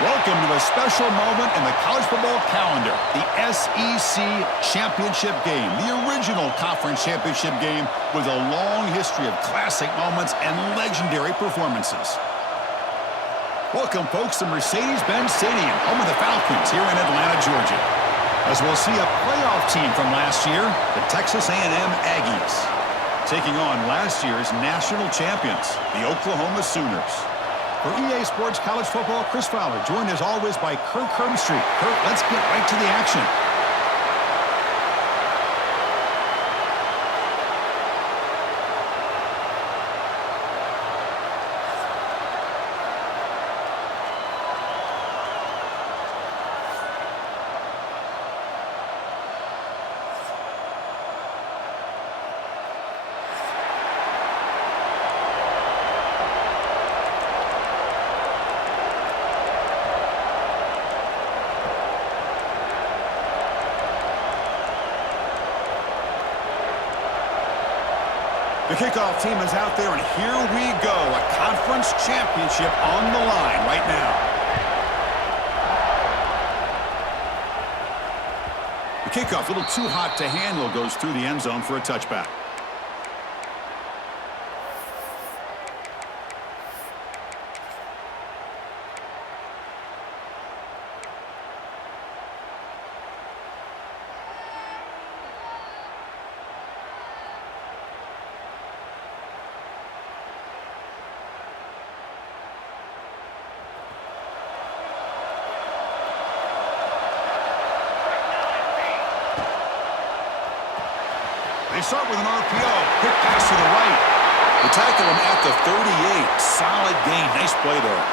Welcome to a special moment in the college football calendar, the SEC Championship game, the original conference championship game with a long history of classic moments and legendary performances. Welcome, folks, to Mercedes-Benz Stadium, home of the Falcons here in Atlanta, Georgia, as we'll see a playoff team from last year, the Texas A&M Aggies, taking on last year's national champions, the Oklahoma Sooners. For EA Sports College Football, Chris Fowler, joined as always by Kirk Herbstreit. Kirk, let's get right to the action. The kickoff team is out there, and here we go. A conference championship on the line right now. The kickoff, a little too hot to handle, goes through the end zone for a touchback. They start with an RPO. Quick pass to the right. They tackle him at the 38. Solid gain. Nice play there.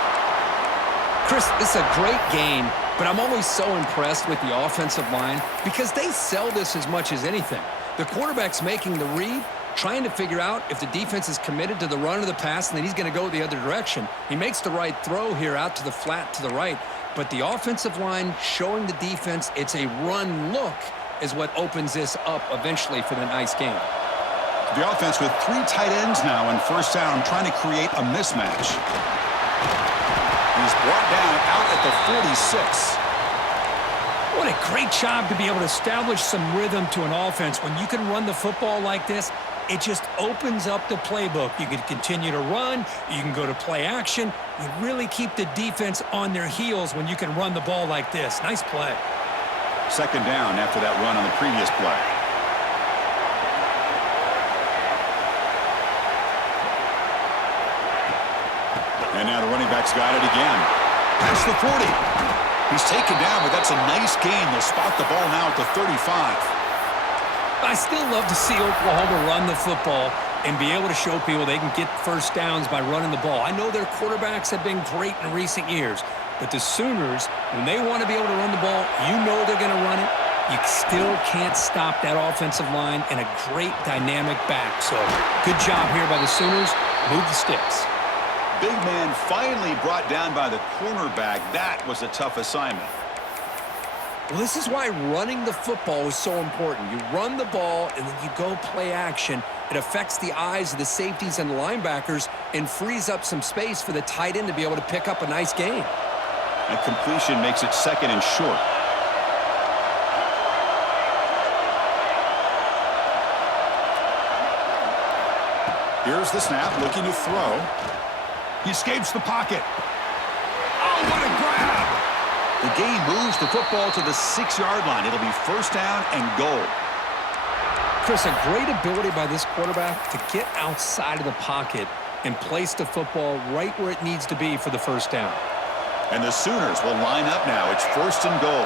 Chris, this is a great game, but I'm always so impressed with the offensive line because they sell this as much as anything. The quarterback's making the read, trying to figure out if the defense is committed to the run or the pass, and then he's going to go the other direction. He makes the right throw here out to the flat to the right, but the offensive line showing the defense it's a run look is what opens this up eventually for the nice game. The offense with 3 tight ends now in first down, trying to create a mismatch. He's brought down out at the 46. What a great job to be able to establish some rhythm to an offense. When you can run the football like this, it just opens up the playbook. You can continue to run. You can go to play action. You really keep the defense on their heels when you can run the ball like this. Nice play. Second down after that run on the previous play. And now the running back's got it again. That's the 40. He's taken down, but that's a nice gain. They'll spot the ball now at the 35. I still love to see Oklahoma run the football and be able to show people they can get first downs by running the ball. I know their quarterbacks have been great in recent years, but the Sooners, when they want to be able to run the ball, you know they're going to run it. You still can't stop that offensive line and a great dynamic back. So good job here by the Sooners. Move the sticks. Big man finally brought down by the cornerback. That was a tough assignment. Well, this is why running the football is so important. You run the ball, and then you go play action. It affects the eyes of the safeties and the linebackers and frees up some space for the tight end to be able to pick up a nice gain. And completion makes it second and short. Here's the snap, looking to throw. He escapes the pocket. Oh, what a grab! The game moves the football to the 6-yard line. It'll be first down and goal. Chris, a great ability by this quarterback to get outside of the pocket and place the football right where it needs to be for the first down. And the Sooners will line up now. It's first and goal.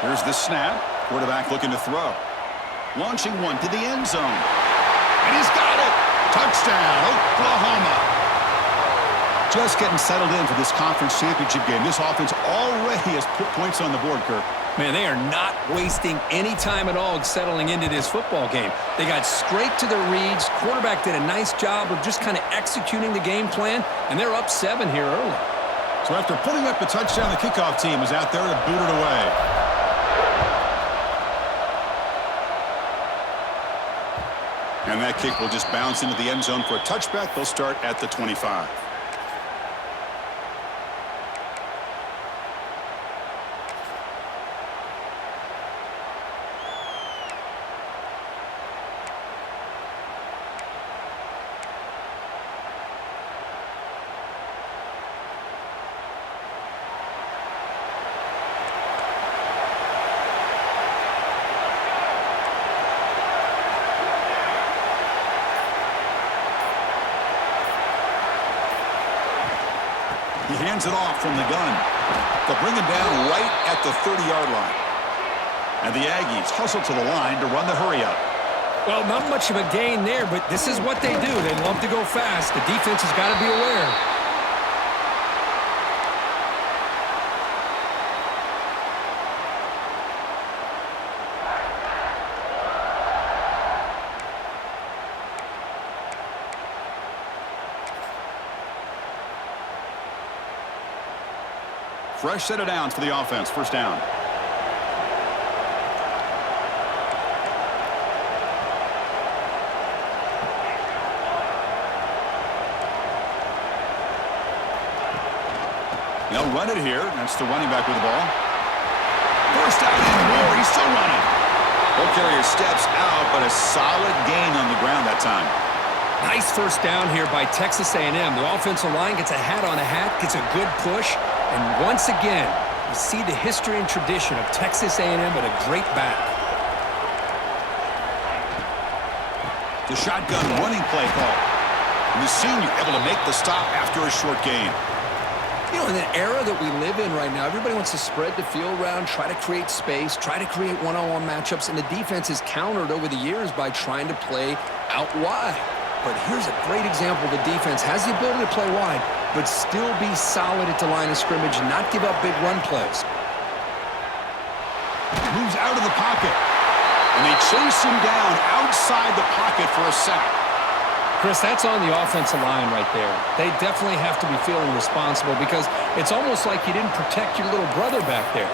Here's the snap. Quarterback looking to throw. Launching one to the end zone. And he's got it! Touchdown, Oklahoma! Just getting settled in for this conference championship game. This offense already has put points on the board, Kirk. Man, they are not wasting any time at all settling into this football game. They got straight to their reads. Quarterback did a nice job of just kind of executing the game plan, and they're up 7 here early. So after putting up the touchdown, the kickoff team is out there to boot it away. And that kick will just bounce into the end zone for a touchback. They'll start at the 25. He hands it off from the gun. They'll bring him down right at the 30-yard line. And the Aggies hustle to the line to run the hurry-up. Well, not much of a gain there, but this is what they do. They love to go fast. The defense has got to be aware. Fresh set of downs for the offense. First down. They'll run it here. That's the running back with the ball. First down and more. He's still running. Ball carrier steps out, but a solid gain on the ground that time. Nice first down here by Texas A&M. The offensive line gets a hat on a hat, gets a good push, and once again, you see the history and tradition of Texas A&M with a great back. The shotgun running play call. And the senior able to make the stop after a short gain. You know, in the era that we live in right now, everybody wants to spread the field around, try to create space, try to create one-on-one matchups, and the defense is countered over the years by trying to play out wide. But here's a great example. The defense has the ability to play wide, but still be solid at the line of scrimmage and not give up big run plays. Moves out of the pocket. And they chase him down outside the pocket for a sack. Chris, that's on the offensive line right there. They definitely have to be feeling responsible because it's almost like you didn't protect your little brother back there.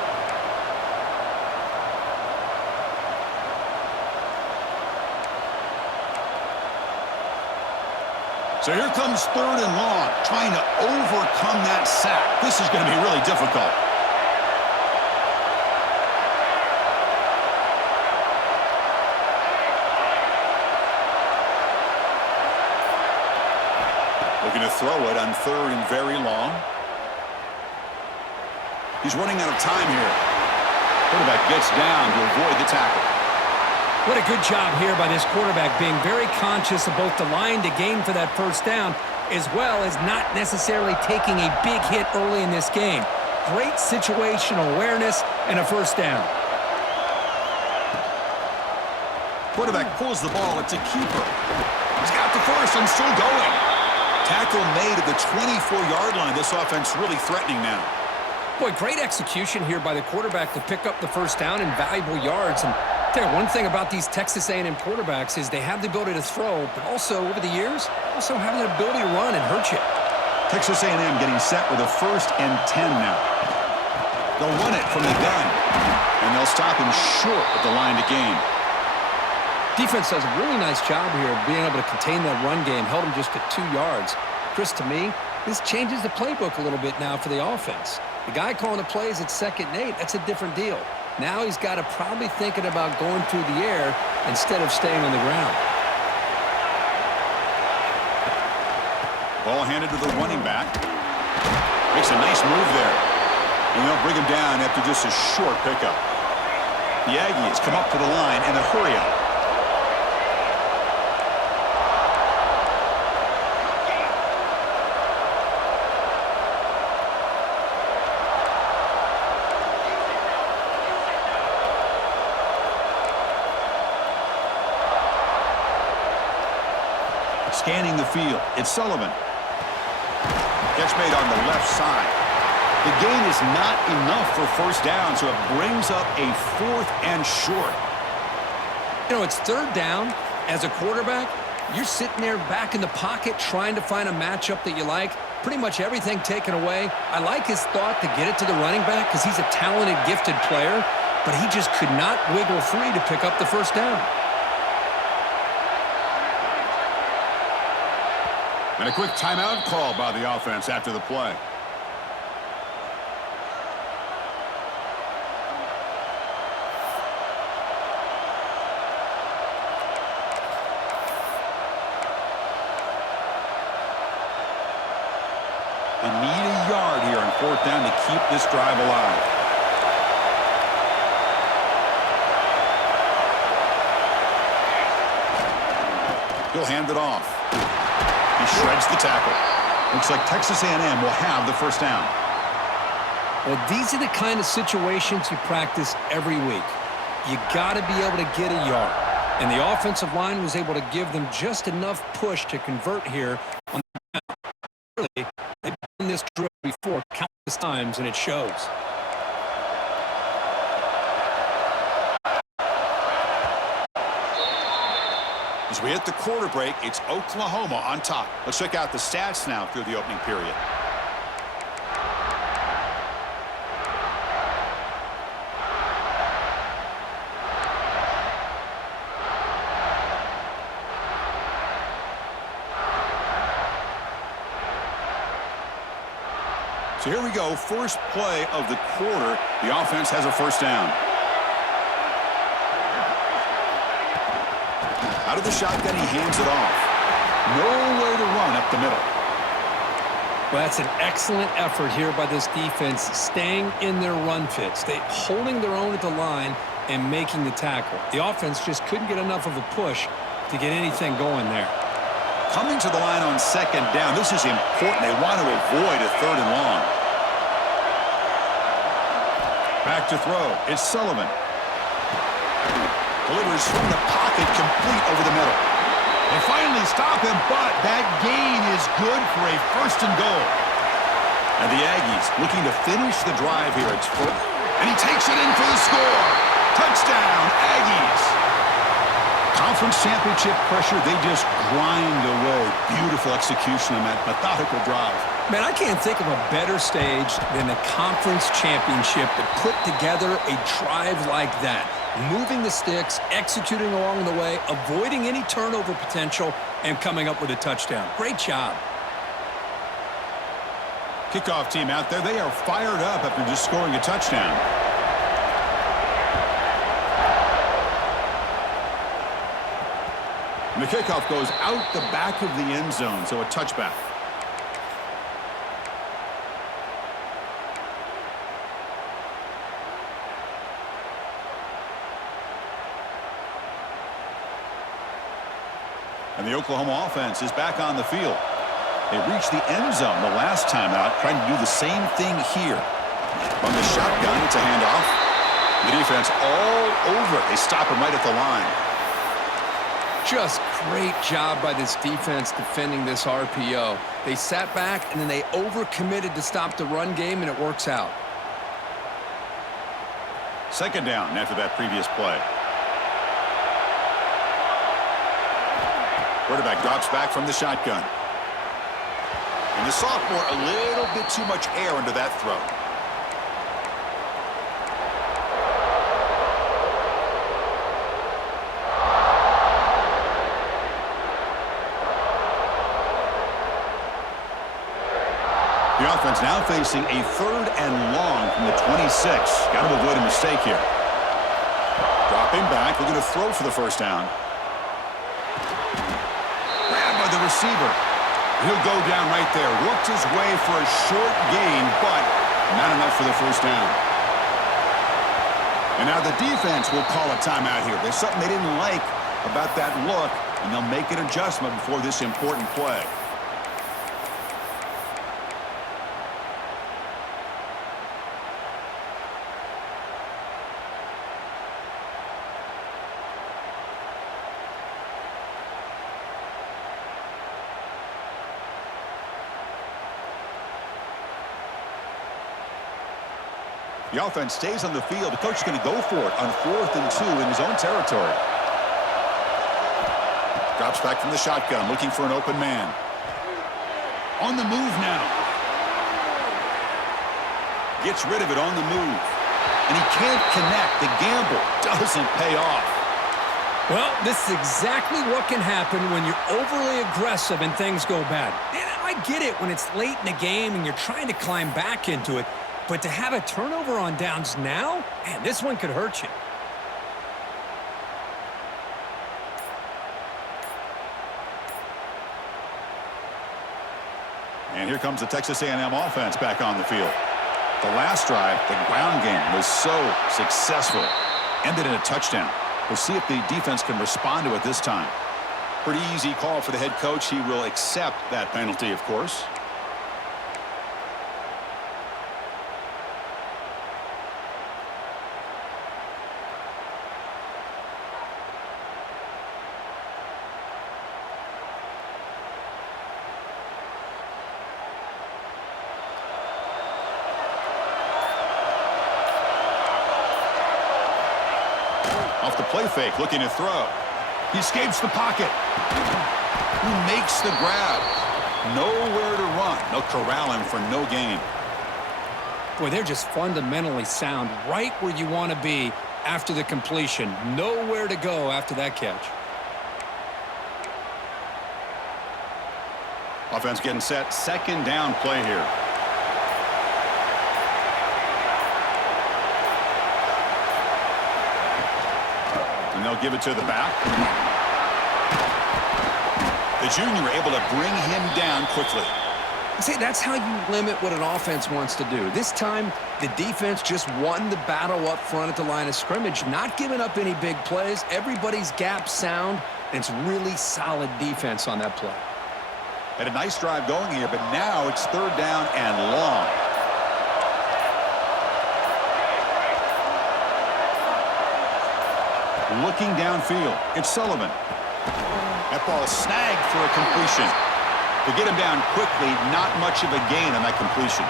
So here comes third and long, trying to overcome that sack. This is going to be really difficult. Looking to throw it on third and very long. He's running out of time here. Quarterback gets down to avoid the tackle. What a good job here by this quarterback, being very conscious of both the line to gain for that first down, as well as not necessarily taking a big hit early in this game. Great situational awareness and a first down. Quarterback pulls the ball. It's a keeper. He's got the first and still going. Tackle made at the 24-yard line. This offense really threatening now. Boy, great execution here by the quarterback to pick up the first down and valuable yards. And tell you, one thing about these Texas A&M quarterbacks is they have the ability to throw, but also over the years, also have the ability to run and hurt you. Texas A&M getting set with a 1st and 10 now. They'll run it from the gun, and they'll stop him short at the line to gain. Defense does a really nice job here of being able to contain that run game, held him just at 2 yards. Chris, to me, this changes the playbook a little bit now for the offense. The guy calling the plays at 2nd and 8, that's a different deal. Now he's got to probably thinking about going through the air instead of staying on the ground. Ball handed to the running back. Makes a nice move there. And they'll bring him down after just a short pickup. The Aggies come up to the line in a hurry-up. Scanning the field, it's Sullivan. Catch made on the left side. The gain is not enough for first down, so it brings up a 4th and short. You know, it's 3rd down. As a quarterback, you're sitting there back in the pocket trying to find a matchup that you like. Pretty much everything taken away. I like his thought to get it to the running back because he's a talented, gifted player, but he just could not wiggle free to pick up the first down. And a quick timeout call by the offense after the play. They need a yard here on 4th down to keep this drive alive. He'll hand it off. He shreds the tackle. Looks like Texas A&M will have the first down. Well, these are the kind of situations you practice every week. You got to be able to get a yard. And the offensive line was able to give them just enough push to convert here on the ground. Really, they've done this drill before countless times, and it shows. As we hit the quarter break, it's Oklahoma on top. Let's check out the stats now through the opening period. So here we go, first play of the quarter. The offense has a first down. Out of the shotgun, he hands it off. Nowhere to run up the middle. Well, that's an excellent effort here by this defense, staying in their run fits. They holding their own at the line and making the tackle. The offense just couldn't get enough of a push to get anything going there. Coming to the line on second down, this is important. They want to avoid a third and long. Back to throw. It's Sullivan. Delivers from the pocket, complete over the middle. They finally stop him, but that gain is good for a first and goal. And the Aggies looking to finish the drive here. It's full. And he takes it in for the score. Touchdown, Aggies. Conference championship pressure, they just grind away. Beautiful execution on that methodical drive. Man, I can't think of a better stage than the conference championship to put together a drive like that. Moving the sticks, executing along the way, avoiding any turnover potential, and coming up with a touchdown. Great job. Kickoff team out there, they are fired up after just scoring a touchdown. And the kickoff goes out the back of the end zone, so a touchback. And the Oklahoma offense is back on the field. They reached the end zone the last time out, trying to do the same thing here. On the shotgun, it's a handoff. The defense all over it. They stop him right at the line. Just great job by this defense defending this RPO. They sat back, and then they overcommitted to stop the run game, and it works out. Second down after that previous play. Quarterback drops back from the shotgun. And the sophomore, a little bit too much air into that throw. The offense now facing a third and long from the 26. Got to avoid a mistake here. Dropping back, looking to throw for the first down. The receiver. He'll go down right there. Worked his way for a short gain, but not enough for the first down. And now the defense will call a timeout here. There's something they didn't like about that look, and they'll make an adjustment before this important play. The offense stays on the field. The coach is going to go for it on 4th and 2 in his own territory. Drops back from the shotgun, looking for an open man. On the move now. Gets rid of it on the move. And he can't connect. The gamble doesn't pay off. Well, this is exactly what can happen when you're overly aggressive and things go bad. And I get it when it's late in the game and you're trying to climb back into it. But to have a turnover on downs now, man, this one could hurt you. And here comes the Texas A&M offense back on the field. The last drive, the ground game was so successful. Ended in a touchdown. We'll see if the defense can respond to it this time. Pretty easy call for the head coach. He will accept that penalty, of course. play fake, looking to throw. He escapes the pocket. Who makes the grab? Nowhere to run. They'll corral him for no gain. Boy, they're just fundamentally sound right where you want to be after the completion. Nowhere to go after that catch. Offense getting set. Second down play here. And they'll give it to the back. The junior able to bring him down quickly. See, that's how you limit what an offense wants to do. This time, the defense just won the battle up front at the line of scrimmage, not giving up any big plays. Everybody's gap sound, and it's really solid defense on that play. Had a nice drive going here, but now it's third down and long. Looking downfield, it's Sullivan. That ball snagged for a completion. To get him down quickly, not much of a gain on that completion.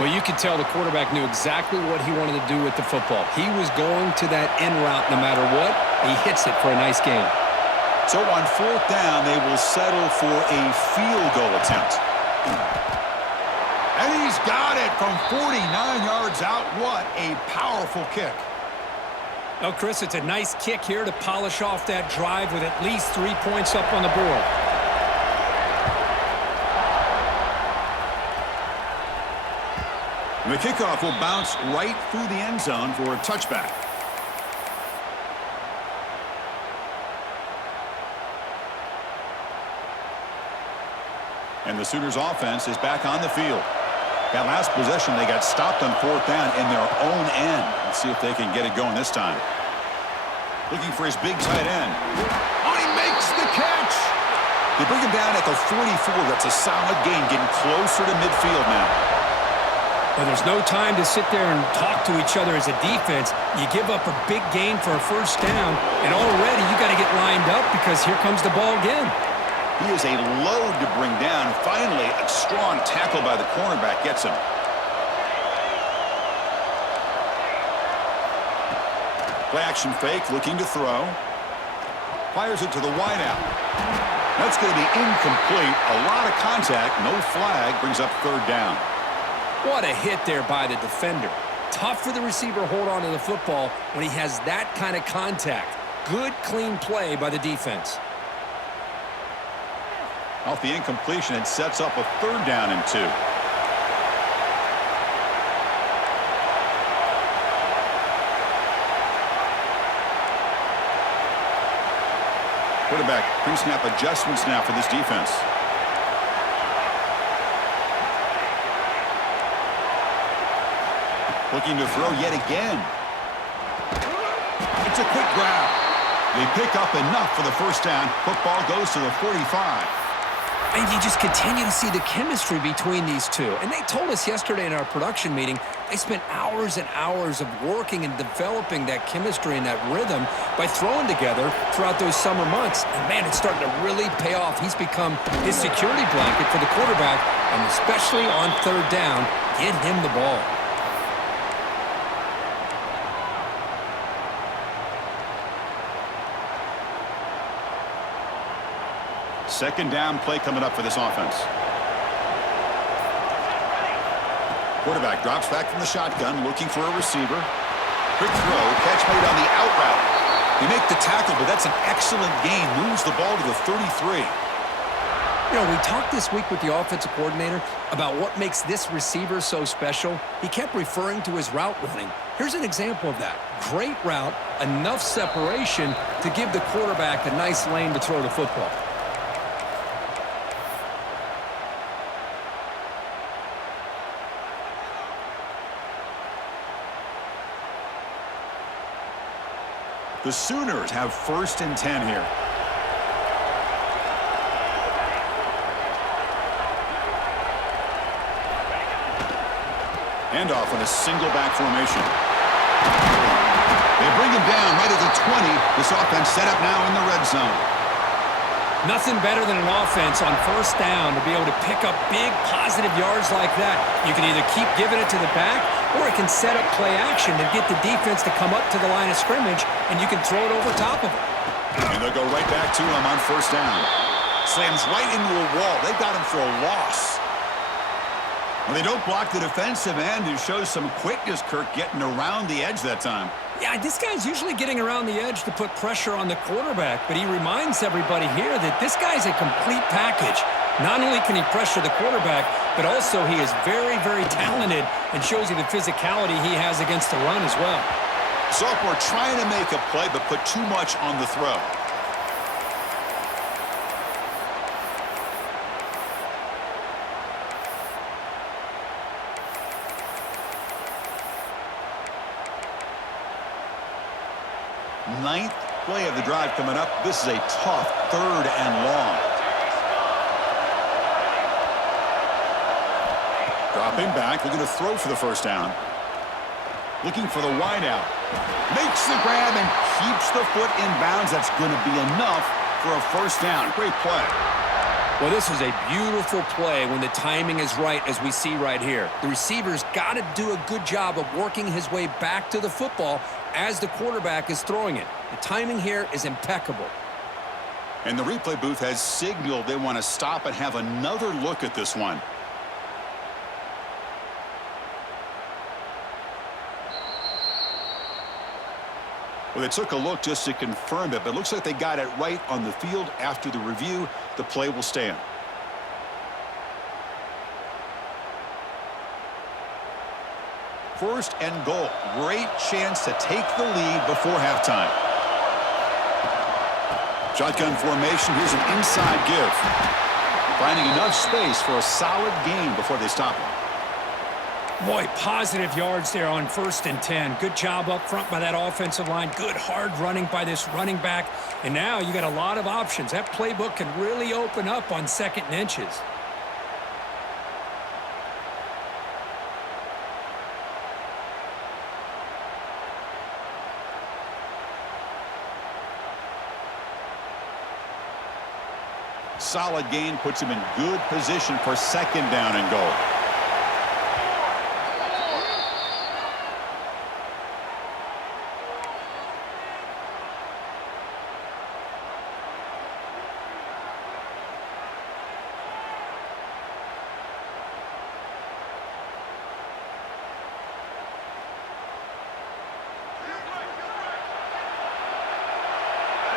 Well, you could tell the quarterback knew exactly what he wanted to do with the football. He was going to that end route no matter what. He hits it for a nice gain. So on fourth down, they will settle for a field goal attempt. And he's got it from 49 yards out. What a powerful kick. Well, Chris, it's a nice kick here to polish off that drive with at least 3 points up on the board. And the kickoff will bounce right through the end zone for a touchback. And the Sooners offense is back on the field. That last possession, they got stopped on fourth down in their own end. Let's see if they can get it going this time. Looking for his big tight end. Oh, he makes the catch! They bring him down at the 44. That's a solid gain, getting closer to midfield now. Well, there's no time to sit there and talk to each other as a defense. You give up a big gain for a first down, and already you got to get lined up because here comes the ball again. He is a load to bring down. Finally, a strong tackle by the cornerback gets him. Play action fake, looking to throw. Fires it to the wideout. That's going to be incomplete. A lot of contact, no flag, brings up third down. What a hit there by the defender. Tough for the receiver to hold on to the football when he has that kind of contact. Good, clean play by the defense. Off the incompletion, it sets up a third down and 2. Quarterback pre-snap adjustments now for this defense. Looking to throw yet again. It's a quick grab. They pick up enough for the first down. Football goes to the 45. And you just continue to see the chemistry between these two. And they told us yesterday in our production meeting, they spent hours and hours of working and developing that chemistry and that rhythm by throwing together throughout those summer months. And, man, it's starting to really pay off. He's become his security blanket for the quarterback, and especially on third down, get him the ball. Second down play coming up for this offense. Quarterback drops back from the shotgun, looking for a receiver. Quick throw, catch made on the out route. They make the tackle, but that's an excellent gain. Moves the ball to the 33. You know, we talked this week with the offensive coordinator about what makes this receiver so special. He kept referring to his route running. Here's an example of that. Great route, enough separation to give the quarterback a nice lane to throw the football. The Sooners have first and 10 here. Handoff in a single back formation. They bring him down right at the 20. This offense set up now in the red zone. Nothing better than an offense on first down to be able to pick up big positive yards like that. You can either keep giving it to the back or it can set up play action to get the defense to come up to the line of scrimmage, and you can throw it over top of them. And they'll go right back to him on first down. Slams right into a wall. They got him for a loss. Well, they don't block the defensive end, who shows some quickness, Kirk, getting around the edge that time. Yeah, this guy's usually getting around the edge to put pressure on the quarterback, but he reminds everybody here that this guy's a complete package. Not only can he pressure the quarterback, but also he is very, very talented and shows you the physicality he has against the run as well. Sophomore trying to make a play, but put too much on the throw. Ninth play of the drive coming up. This is a tough 3rd and long. Dropping back, looking to throw for the first down. Looking for the wide out. Makes the grab and keeps the foot in bounds. That's going to be enough for a first down. Great play. Well, this is a beautiful play when the timing is right, as we see right here. The receiver's got to do a good job of working his way back to the football as the quarterback is throwing it. The timing here is impeccable. And the replay booth has signaled they want to stop and have another look at this one. Well, they took a look just to confirm it, but it looks like they got it right on the field. After the review, the play will stand. First and goal. Great chance to take the lead before halftime. Shotgun formation. Here's an inside give. Finding enough space for a solid gain before they stop him. Boy, positive yards there on 1st and 10. Good job up front by that offensive line. Good hard running by this running back. And now you got a lot of options. That playbook can really open up on 2nd and inches. Solid gain puts him in good position for 2nd down and goal.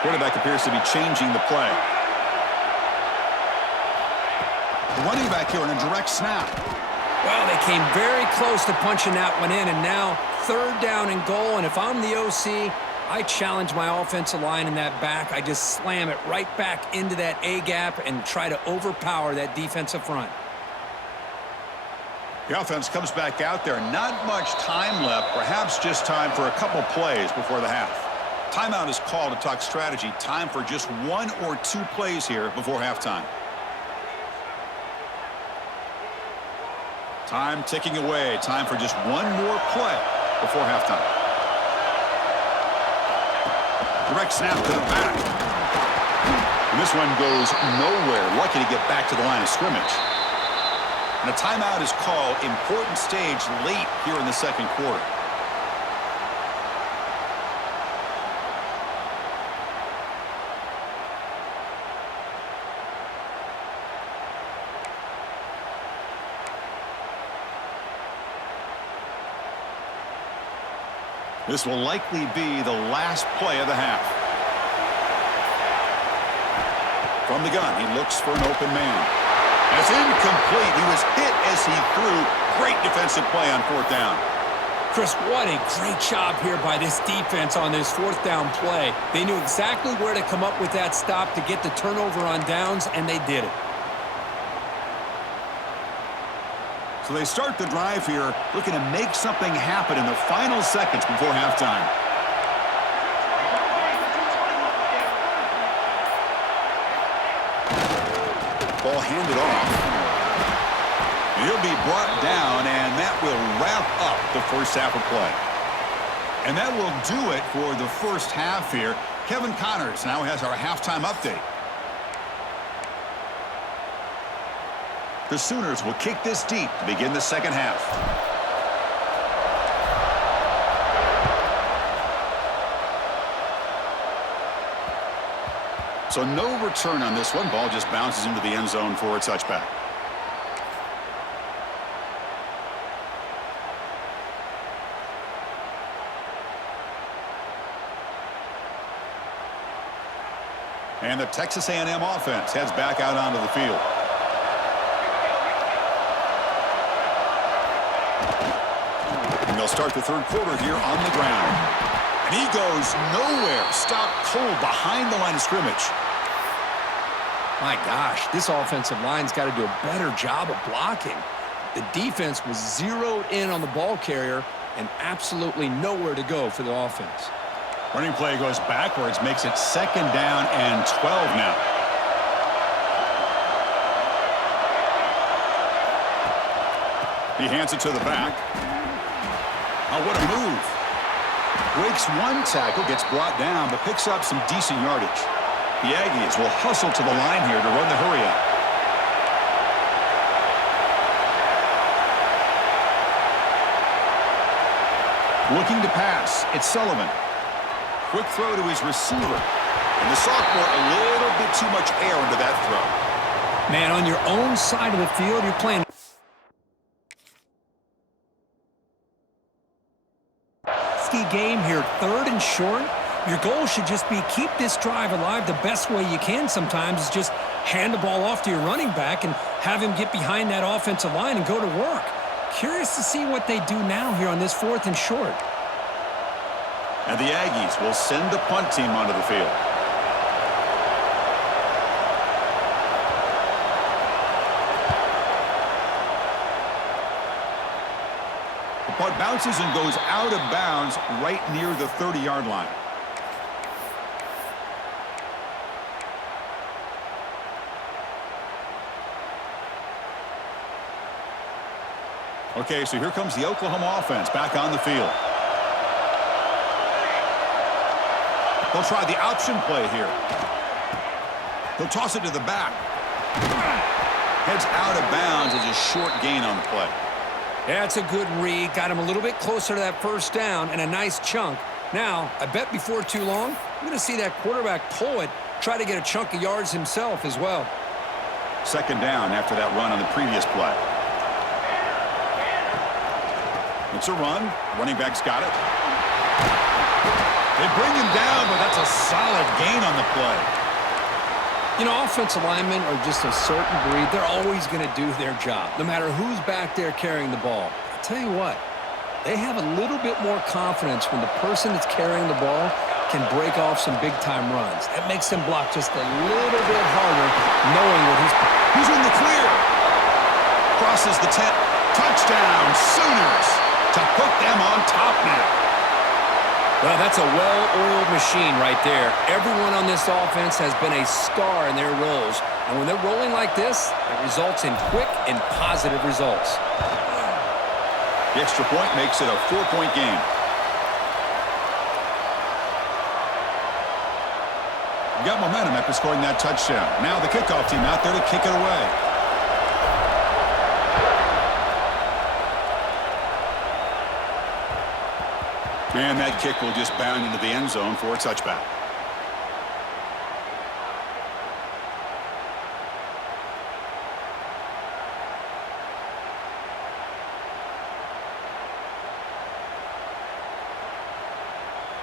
Quarterback appears to be changing the play. The running back here on a direct snap. Well, they came very close to punching that one in, and now 3rd down and goal. And if I'm the OC, I challenge my offensive line in that back. I just slam it right back into that A-gap and try to overpower that defensive front. The offense comes back out there. Not much time left. Perhaps just time for a couple plays before the half. Timeout is called to talk strategy. Time for just 1 or 2 plays here before halftime. Time ticking away. Time for just 1 more play before halftime. Direct snap to the back. And this one goes nowhere. Lucky to get back to the line of scrimmage. And a timeout is called. Important stage late here in the 2nd quarter. This will likely be the last play of the half. From the gun, he looks for an open man. It's incomplete. He was hit as he threw. Great defensive play on 4th down. Chris, what a great job here by this defense on this 4th down play. They knew exactly where to come up with that stop to get the turnover on downs, and they did it. So they start the drive here, looking to make something happen in the final seconds before halftime. Ball handed off. He'll be brought down, and that will wrap up the first half of play. And that will do it for the first half here. Kevin Connors now has our halftime update. The Sooners will kick this deep to begin the 2nd half. So no return on this one. Ball just bounces into the end zone for a touchback. And the Texas A&M offense heads back out onto the field. And they'll start the third quarter here on the ground. And he goes nowhere. Stopped cold behind the line of scrimmage. My gosh, this offensive line's got to do a better job of blocking. The defense was zeroed in on the ball carrier and absolutely nowhere to go for the offense. Running play goes backwards, makes it 2nd down and 12 now. He hands it to the back. Oh, what a move. Breaks one tackle, gets brought down, but picks up some decent yardage. The Aggies will hustle to the line here to run the hurry-up. Looking to pass, it's Sullivan. Quick throw to his receiver. And the sophomore, a little bit too much air into that throw. Man, on your own side of the field, you're playing risky game here, 3rd and short. Your goal should just be keep this drive alive the best way you can sometimes is just hand the ball off to your running back and have him get behind that offensive line and go to work. Curious to see what they do now here on this 4th and short. And the Aggies will send the punt team onto the field. The punt bounces and goes out of bounds right near the 30-yard line. Okay, so here comes the Oklahoma offense back on the field. They'll try the option play here. They'll toss it to the back. Heads out of bounds as a short gain on the play. That's a good read. Got him a little bit closer to that 1st down and a nice chunk. Now, I bet before too long, we're going to see that quarterback pull it, try to get a chunk of yards himself as well. 2nd down after that run on the previous play. It's a run. Running back's got it. They bring him down, but that's a solid gain on the play. You know, offensive linemen are just a certain breed. They're always going to do their job, no matter who's back there carrying the ball. I'll tell you what, they have a little bit more confidence when the person that's carrying the ball can break off some big-time runs. That makes them block just a little bit harder, knowing what he's in the clear. Crosses the 10. Touchdown, Sooners, to put them on top now. Well, that's a well-oiled machine right there. Everyone on this offense has been a star in their roles. And when they're rolling like this, it results in quick and positive results. The extra point makes it a 4-point game. You got momentum after scoring that touchdown. Now the kickoff team out there to kick it away. And that kick will just bound into the end zone for a touchback.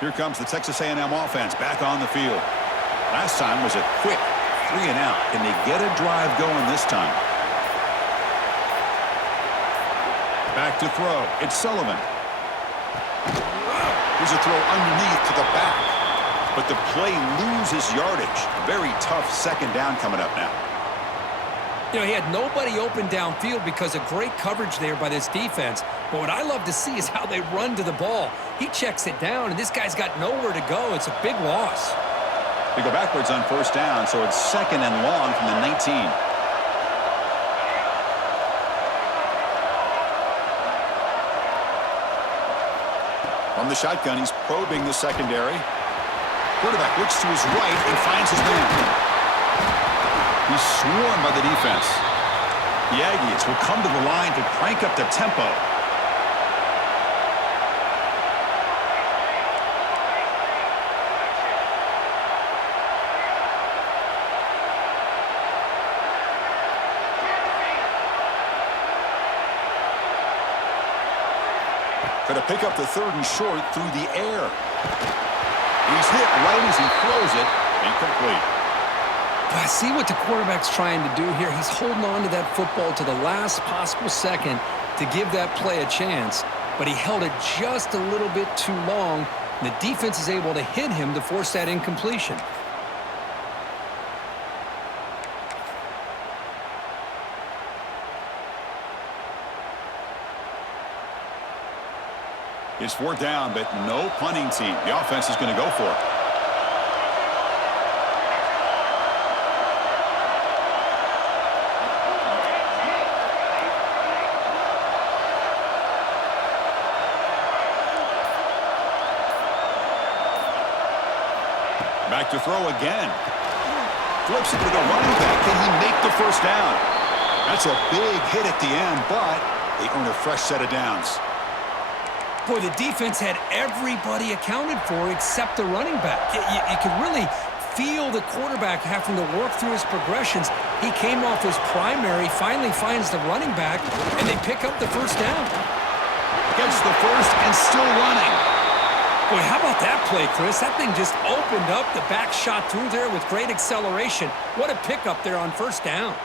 Here comes the Texas A&M offense back on the field. Last time was a quick 3 and out. Can they get a drive going this time? Back to throw. It's Sullivan. Here's a throw underneath to the back. But the play loses yardage. Very tough 2nd down coming up now. You know, he had nobody open downfield because of great coverage there by this defense. But what I love to see is how they run to the ball. He checks it down, and this guy's got nowhere to go. It's a big loss. They go backwards on 1st down, so it's 2nd and long from the 19. From the shotgun, he's probing the secondary. Quarterback looks to his right and finds his man. He's swarmed by the defense. The Aggies will come to the line to crank up the tempo. Going to pick up the 3rd and short through the air. He's hit right as he throws it. Incomplete. But I see what the quarterback's trying to do here. He's holding on to that football to the last possible second to give that play a chance. But he held it just a little bit too long. And the defense is able to hit him to force that incompletion. It's 4th down, but no punting team. The offense is going to go for it. Back to throw again. Flips it to the running back. Can he make the 1st down? That's a big hit at the end, but they earn a fresh set of downs. Boy, the defense had everybody accounted for except the running back. You could really feel the quarterback having to work through his progressions. He came off his primary, finally finds the running back, and they pick up the 1st down. Gets the 1st and still running. Boy, how about that play, Chris? That thing just opened up. The back shot through there with great acceleration. What a pickup there on 1st down.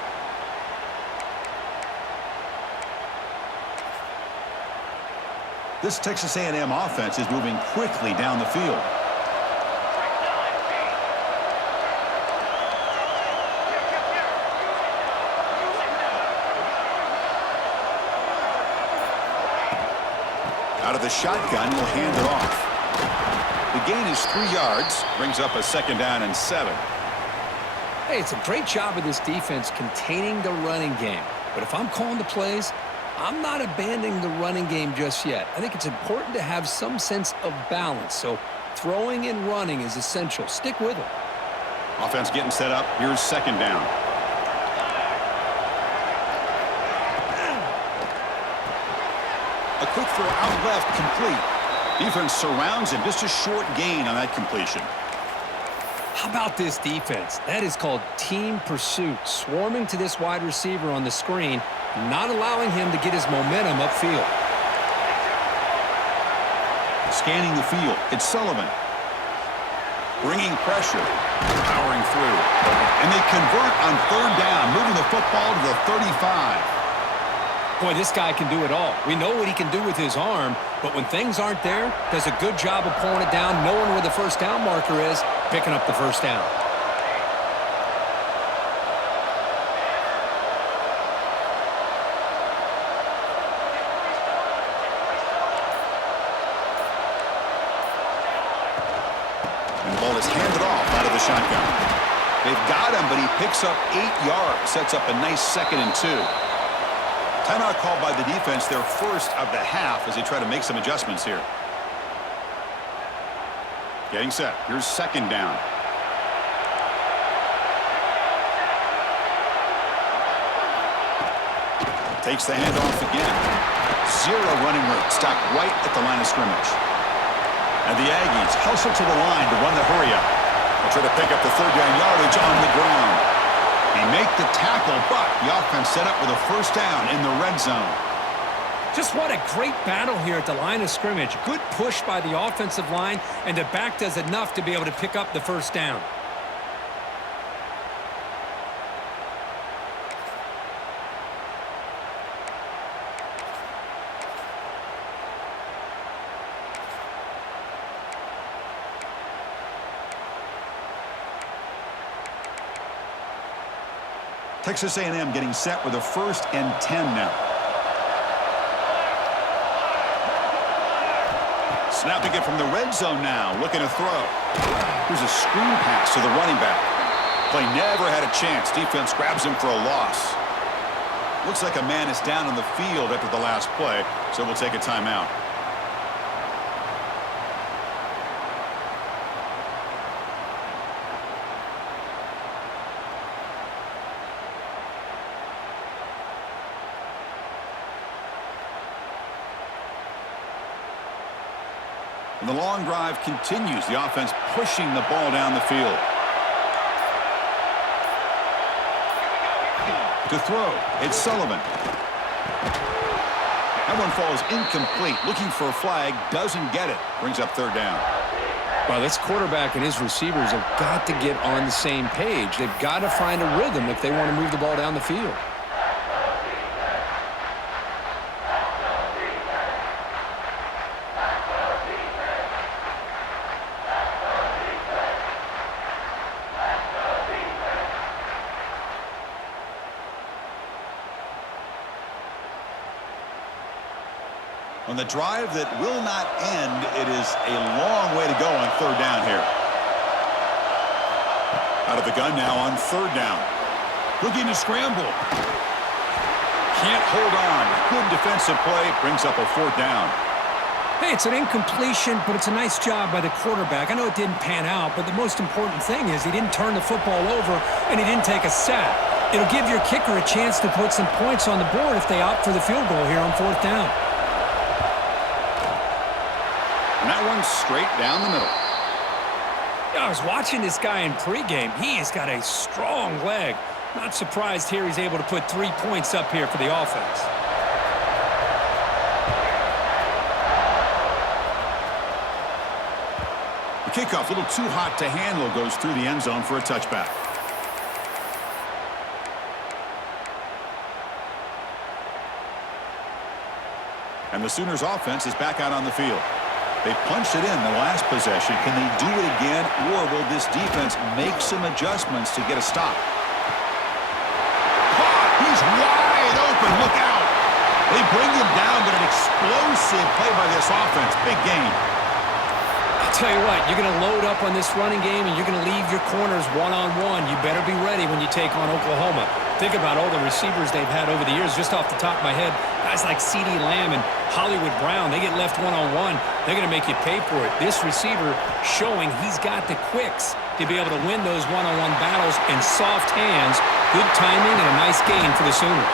This Texas A&M offense is moving quickly down the field. Out of the shotgun, he'll hand it off. The gain is 3 yards, brings up a 2nd down and 7. Hey, it's a great job of this defense containing the running game. But if I'm calling the plays, I'm not abandoning the running game just yet. I think it's important to have some sense of balance. So throwing and running is essential. Stick with it. Offense getting set up. Here's 2nd down. A quick throw out left, complete. Defense surrounds him. Just a short gain on that completion. How about this defense? That is called team pursuit. Swarming to this wide receiver on the screen, not allowing him to get his momentum upfield. Scanning the field. It's Sullivan. Bringing pressure. Powering through. And they convert on 3rd down, moving the football to the 35. Boy, this guy can do it all. We know what he can do with his arm, but when things aren't there, does a good job of pulling it down, knowing where the 1st down marker is, picking up the 1st down. And the ball is handed off out of the shotgun. They've got him, but he picks up 8 yards, sets up a nice 2nd and 2. Timeout called by the defense, their 1st of the half, as they try to make some adjustments here. Getting set. Here's 2nd down. Takes the handoff again. 0 running room. Stopped right at the line of scrimmage. And the Aggies hustle to the line to run the hurry-up. They'll try to pick up the 3rd down yardage on the ground. He make the tackle, but the offense set up with a 1st down in the red zone. Just what a great battle here at the line of scrimmage. Good push by the offensive line, and the back does enough to be able to pick up the 1st down. Texas A&M getting set with a 1st and 10 now. Snapping it from the red zone now, looking to throw. Here's a screen pass to the running back. Play never had a chance. Defense grabs him for a loss. Looks like a man is down on the field after the last play, so we'll take a timeout. And the long drive continues. The offense pushing the ball down the field. To throw, it's Sullivan. That one falls incomplete. Looking for a flag, doesn't get it. Brings up third down. Well, this quarterback and his receivers have got to get on the same page. They've got to find a rhythm if they want to move the ball down the field. On the drive that will not end, it is a long way to go on third down here. Out of the gun now on third down. Looking to scramble. Can't hold on. Good defensive play. Brings up a fourth down. Hey, it's an incompletion, but it's a nice job by the quarterback. I know it didn't pan out, but the most important thing is he didn't turn the football over and he didn't take a sack. It'll give your kicker a chance to put some points on the board if they opt for the field goal here on fourth down. And that one's straight down the middle. I was watching this guy in pregame. He has got a strong leg. Not surprised here he's able to put 3 points up here for the offense. The kickoff, a little too hot to handle, goes through the end zone for a touchback. And the Sooners offense is back out on the field. They punched it in the last possession. Can they do it again, or will this defense make some adjustments to get a stop? Caught! He's wide open. Look out! They bring him down, but an explosive play by this offense. Big game. I'll tell you what, you're going to load up on this running game, and you're going to leave your corners one-on-one. You better be ready when you take on Oklahoma. Think about all the receivers they've had over the years. Just off the top of my head, guys like CeeDee Lamb and Hollywood Brown, they get left one-on-one. They're going to make you pay for it. This receiver showing he's got the quicks to be able to win those one-on-one battles in soft hands. Good timing and a nice gain for the Sooners.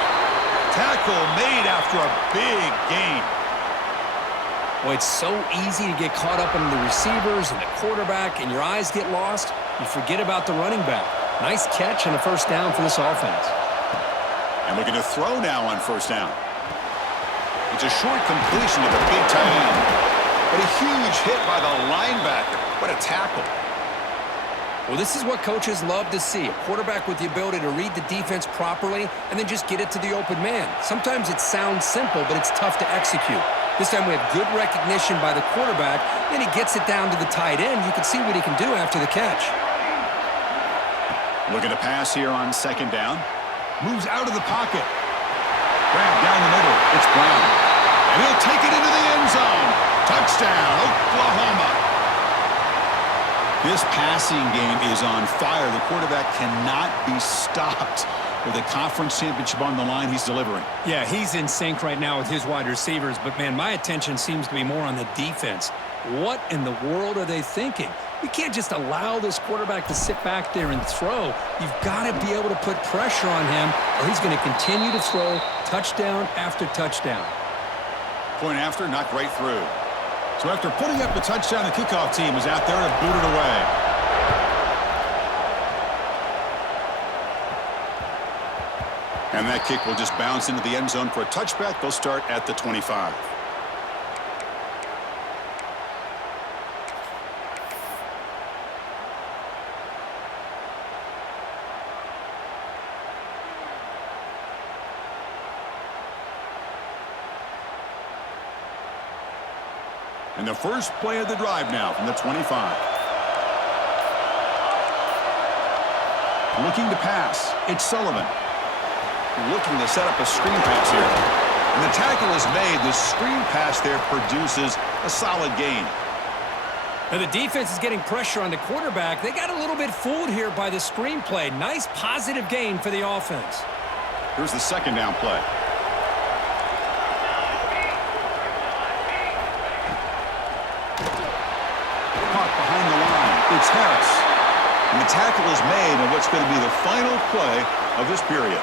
Tackle made after a big gain. Well, it's so easy to get caught up in the receivers and the quarterback, and your eyes get lost. You forget about the running back. Nice catch and a first down for this offense. And looking to throw now on first down. It's a short completion to the big tight end. But a huge hit by the linebacker. What a tackle. Well, this is what coaches love to see. A quarterback with the ability to read the defense properly and then just get it to the open man. Sometimes it sounds simple, but it's tough to execute. This time we have good recognition by the quarterback, then he gets it down to the tight end. You can see what he can do after the catch. Looking to pass here on second down. Moves out of the pocket. Grabbed down the middle. It's Brown. And he'll take it into the end zone. Touchdown, Oklahoma. This passing game is on fire. The quarterback cannot be stopped. With a conference championship on the line, he's delivering. Yeah, he's in sync right now with his wide receivers, but, man, my attention seems to be more on the defense. What in the world are they thinking? You can't just allow this quarterback to sit back there and throw. You've got to be able to put pressure on him, or he's going to continue to throw touchdown after touchdown. Point after, knocked right through. So after putting up the touchdown, the kickoff team is out there to boot it away. And that kick will just bounce into the end zone for a touchback. They'll start at the 25. And the first play of the drive now from the 25. Looking to pass. It's Sullivan. Looking to set up a screen pass here. And the tackle is made. The screen pass there produces a solid gain. Now the defense is getting pressure on the quarterback. They got a little bit fooled here by the screenplay. Nice positive gain for the offense. Here's the second down play. Caught behind the line. It's Harris. And the tackle is made on what's going to be the final play of this period.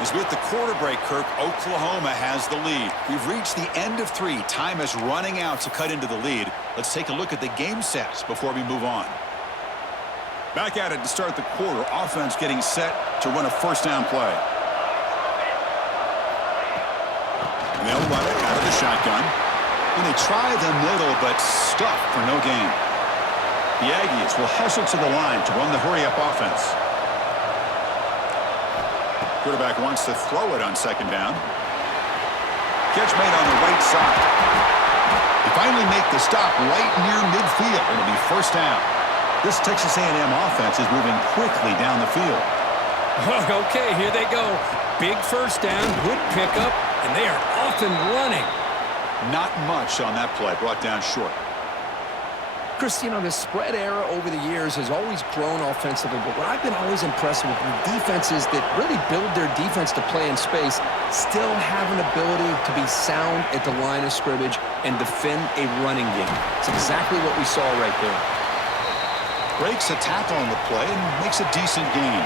As we hit the quarter break, Kirk, Oklahoma has the lead. We've reached the end of 3. Time is running out to cut into the lead. Let's take a look at the game sets before we move on. Back at it to start the quarter. Offense getting set to run a first down play. And they'll run it out of the shotgun. And they try the middle, but stuffed for no gain. The Aggies will hustle to the line to run the hurry-up offense. Quarterback wants to throw it on second down. Catch made on the right side. They finally make the stop right near midfield. It'll be first down. This Texas A&M offense is moving quickly down the field. Okay, here they go. Big first down, good pickup, and they are off and running. Not much on that play, brought down short. Chris, you know, the spread era over the years has always grown offensively, but what I've been always impressed with defenses that really build their defense to play in space still have an ability to be sound at the line of scrimmage and defend a running game. It's exactly what we saw right there. Breaks a tackle on the play and makes a decent gain.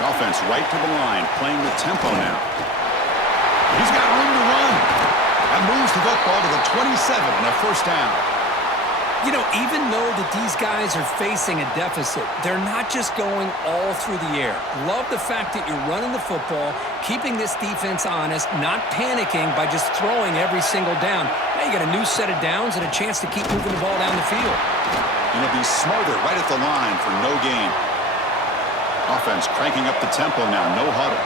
Offense right to the line, playing with tempo now. He's got room to run. And moves the football to the 27 and a first down. You know, even though that these guys are facing a deficit, they're not just going all through the air. Love the fact that you're running the football, keeping this defense honest, not panicking by just throwing every single down. Now you got a new set of downs and a chance to keep moving the ball down the field. And he'll be smarter right at the line for no gain. Offense cranking up the tempo now, no huddle.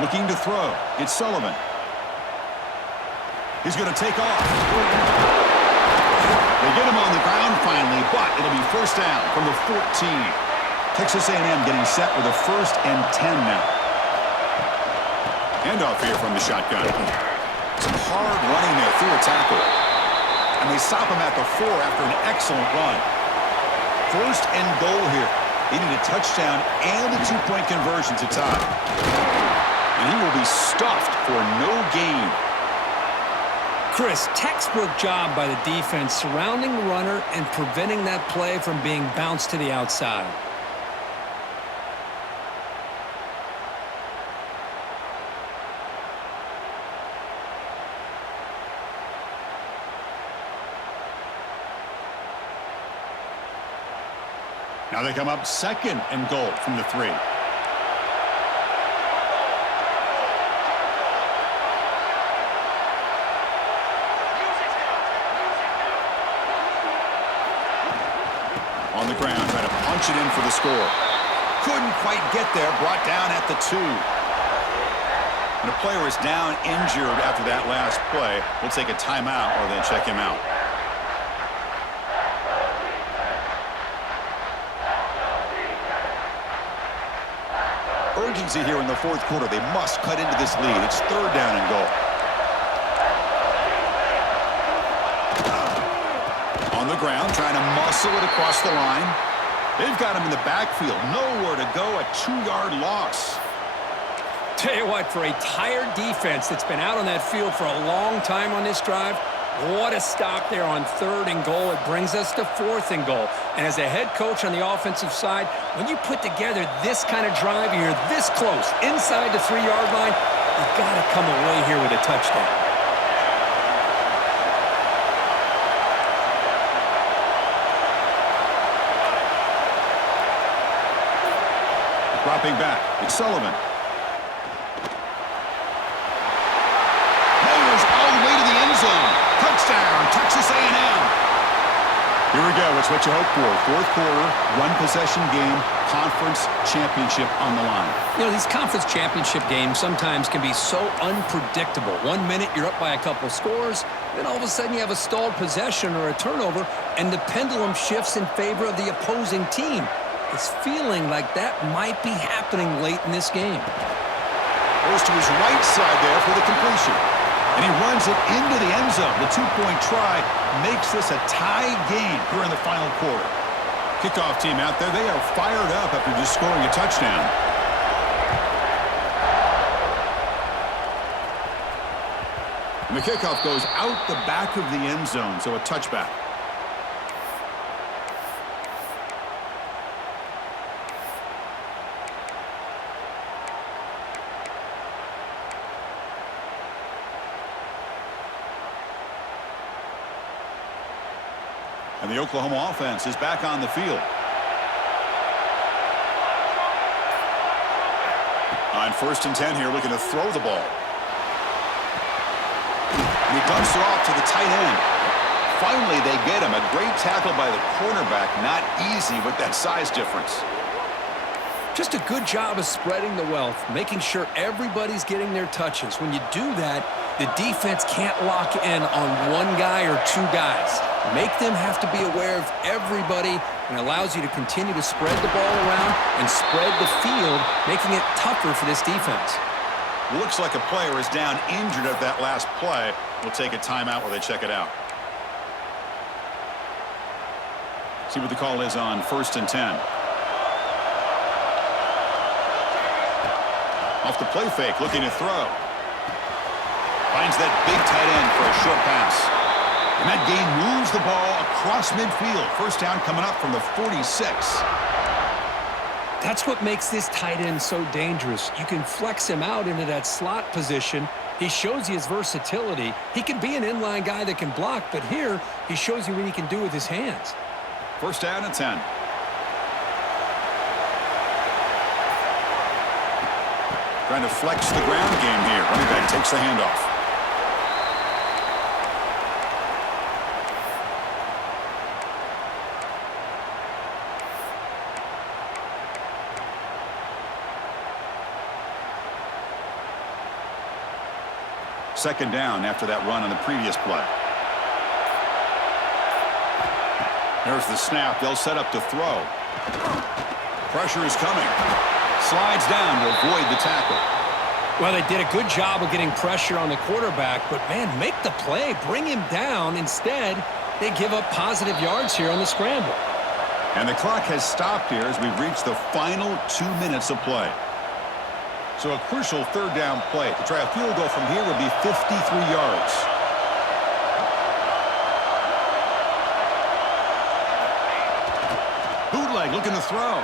Looking to throw. It's Sullivan. He's going to take off. They get him on the ground finally, but it'll be first down from the 14. Texas A&M getting set with a 1st and 10 now. Handoff here from the shotgun. Some hard running there through a tackle. And they stop him at the 4 after an excellent run. 1st and goal here. They need a touchdown and a 2-point conversion to tie. And he will be stuffed for no gain. Chris, textbook job by the defense surrounding the runner and preventing that play from being bounced to the outside. Now they come up 2nd and goal from the 3. On the ground, trying to punch it in for the score. Couldn't quite get there, brought down at the 2. And a player is down injured after that last play. We'll take a timeout or then check him out. Urgency here in the 4th quarter. They must cut into this lead. It's 3rd down and goal. On the ground, trying to muscle it across the line. They've got him in the backfield. Nowhere to go, a 2-yard loss. Tell you what, for a tired defense that's been out on that field for a long time on this drive, what a stop there on 3rd and goal. It brings us to 4th and goal. And as a head coach on the offensive side, when you put together this kind of drive, you're this close, inside the 3-yard line, you've got to come away here with a touchdown. Dropping back, it's Sullivan. Mayors all the way to the end zone. Touchdown, Texas A&M. Here we go, it's what you hope for. 4th quarter, 1-possession game, conference championship on the line. You know, these conference championship games sometimes can be so unpredictable. 1 minute you're up by a couple scores, then all of a sudden you have a stalled possession or a turnover, and the pendulum shifts in favor of the opposing team. It's feeling like that might be happening late in this game. Goes to his right side there for the completion. And he runs it into the end zone. The 2-point try makes this a tie game here in the final quarter. Kickoff team out there, they are fired up after just scoring a touchdown. And the kickoff goes out the back of the end zone, so a touchback. And the Oklahoma offense is back on the field. On 1st and 10 here, looking to throw the ball. And he dumps it off to the tight end. Finally, they get him. A great tackle by the cornerback. Not easy with that size difference. Just a good job of spreading the wealth, making sure everybody's getting their touches. When you do that, the defense can't lock in on one guy or two guys. Make them have to be aware of everybody, and allows you to continue to spread the ball around and spread the field, making it tougher for this defense. Looks like a player is down injured at that last play. We'll take a timeout while they check it out. See what the call is on 1st and 10. Off the play fake, looking to throw. Finds that big tight end for a short pass. And that gain moves the ball across midfield. First down coming up from the 46. That's what makes this tight end so dangerous. You can flex him out into that slot position. He shows you his versatility. He can be an inline guy that can block, but here he shows you what he can do with his hands. First down and 10. Trying to flex the ground game here. Running back takes the handoff. Second down after that run on the previous play. There's the snap. They'll set up to throw. Pressure is coming. Slides down to avoid the tackle. Well, they did a good job of getting pressure on the quarterback, but, man, make the play. Bring him down. Instead, they give up positive yards here on the scramble. And the clock has stopped here as we've reached the final 2 minutes of play. So a crucial third down play. To try a field goal from here would be 53 yards. Bootleg looking to throw.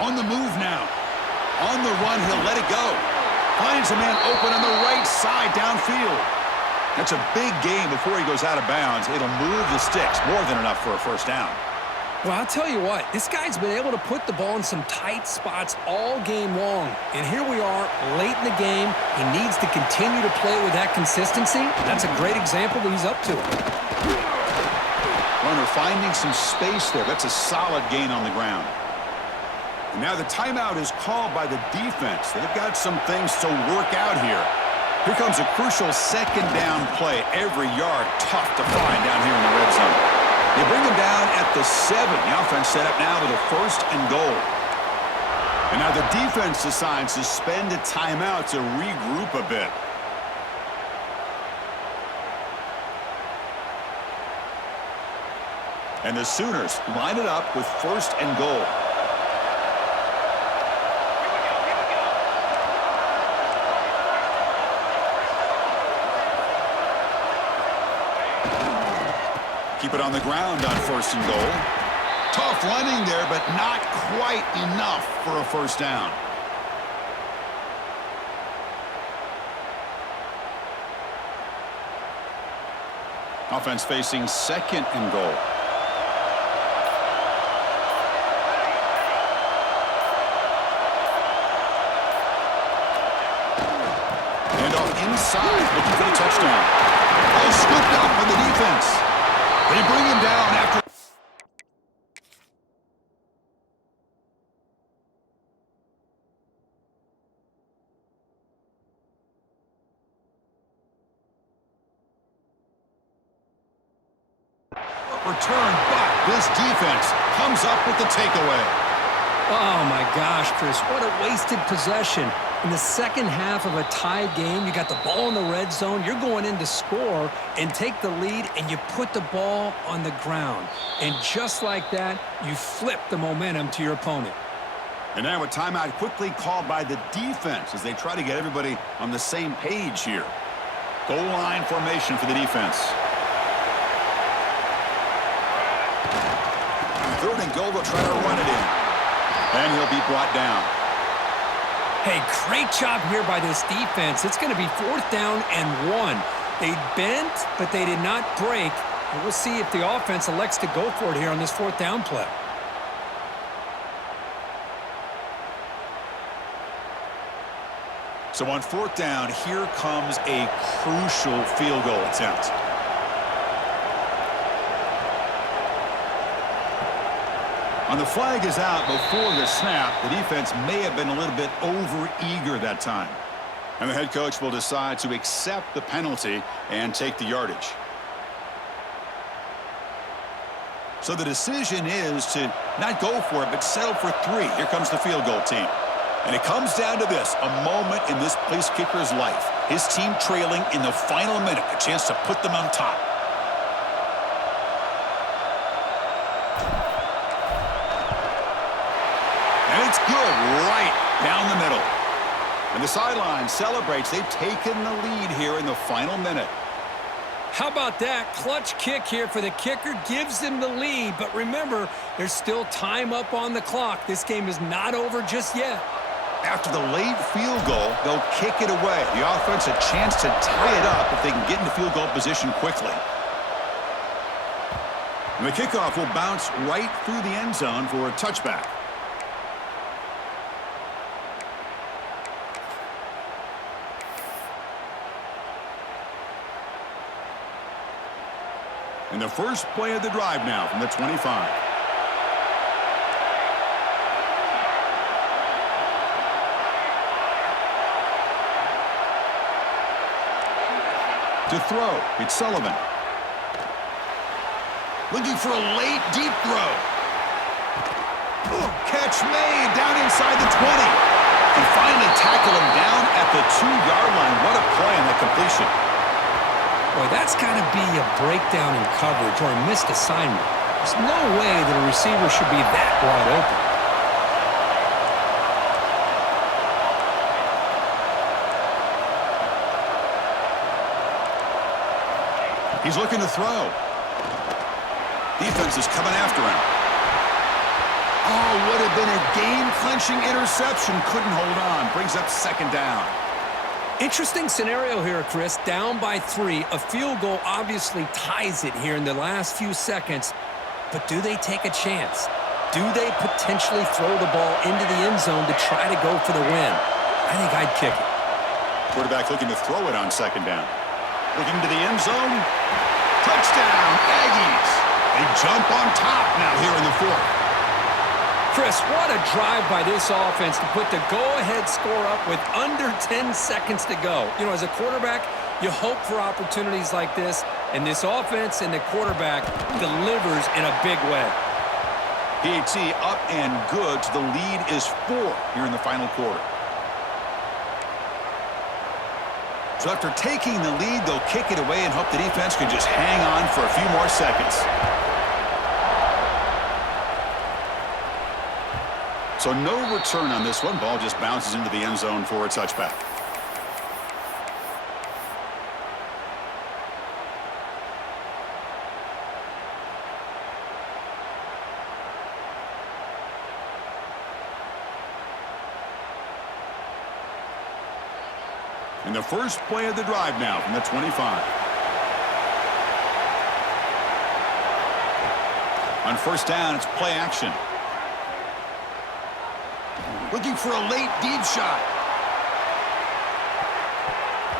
On the move now. On the run, he'll let it go. Finds a man open on the right side downfield. That's a big gain before he goes out of bounds. It'll move the sticks. More than enough for a first down. Well, I'll tell you what, this guy's been able to put the ball in some tight spots all game long. And here we are, late in the game. He needs to continue to play with that consistency. That's a great example that he's up to it. Runner finding some space there. That's a solid gain on the ground. And now the timeout is called by the defense. They've got some things to work out here. Here comes a crucial second down play. Every yard tough to find down here in the red zone. They bring him down at the 7. The offense set up now with a 1st and goal. And now the defense decides to spend a timeout to regroup a bit. And the Sooners line it up with 1st and goal. Keep it on the ground on 1st and goal. Tough running there, but not quite enough for a first down. Offense facing 2nd and goal. Handoff inside, looking for the touchdown. Oh, scooped up by the defense. They bring him down after. Return, but this defense comes up with the takeaway. Oh, my gosh, Chris, what a wasted possession. In the second half of a tied game, you got the ball in the red zone, you're going in to score and take the lead, and you put the ball on the ground. And just like that, you flip the momentum to your opponent. And now a timeout quickly called by the defense as they try to get everybody on the same page here. Goal line formation for the defense. 3rd and goal, they'll try to run it in. And he'll be brought down. Hey, great job here by this defense. It's going to be 4th down and 1. They bent, but they did not break. And we'll see if the offense elects to go for it here on this fourth down play. So on fourth down, here comes a crucial field goal attempt. And the flag is out before the snap. The defense may have been a little bit over-eager that time. And the head coach will decide to accept the penalty and take the yardage. So the decision is to not go for it, but settle for 3. Here comes the field goal team. And it comes down to this, a moment in this place kicker's life. His team trailing in the final minute, a chance to put them on top. And it's good right down the middle. And the sideline celebrates. They've taken the lead here in the final minute. How about that? Clutch kick here for the kicker. Gives them the lead. But remember, there's still time up on the clock. This game is not over just yet. After the late field goal, they'll kick it away. The offense a chance to tie it up if they can get into field goal position quickly. And the kickoff will bounce right through the end zone for a touchback. And the first play of the drive now from the 25. To throw, it's Sullivan. Looking for a late, deep throw. Ooh, catch made down inside the 20. And finally tackle him down at the 2-yard line. What a play on that completion. Boy, that's got to be a breakdown in coverage or a missed assignment. There's no way that a receiver should be that wide open. He's looking to throw. Defense is coming after him. Oh, would have been a game-clinching interception. Couldn't hold on. Brings up second down. Interesting scenario here, Chris. Down by 3. A field goal obviously ties it here in the last few seconds. But do they take a chance? Do they potentially throw the ball into the end zone to try to go for the win? I think I'd kick it. Quarterback looking to throw it on second down. Looking to the end zone. Touchdown, Aggies. They jump on top now here in the fourth. Chris, what a drive by this offense to put the go-ahead score up with under 10 seconds to go. You know, as a quarterback, you hope for opportunities like this, and this offense and the quarterback delivers in a big way. PAT up and good. The lead is 4 here in the final quarter. So after taking the lead, they'll kick it away and hope the defense can just hang on for a few more seconds. So no return on this one. Ball just bounces into the end zone for a touchback. And the first play of the drive now from the 25. On first down, it's play action. Looking for a late deep shot.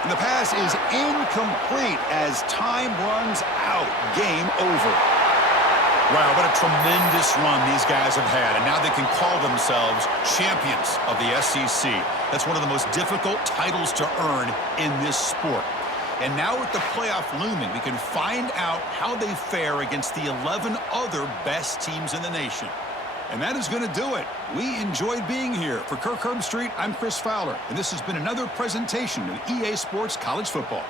And the pass is incomplete as time runs out. Game over. Wow, what a tremendous run these guys have had. And now they can call themselves champions of the SEC. That's one of the most difficult titles to earn in this sport. And now with the playoff looming, we can find out how they fare against the 11 other best teams in the nation. And that is going to do it. We enjoyed being here. For Kirk Herbstreit, I'm Chris Fowler, and this has been another presentation of EA Sports College Football.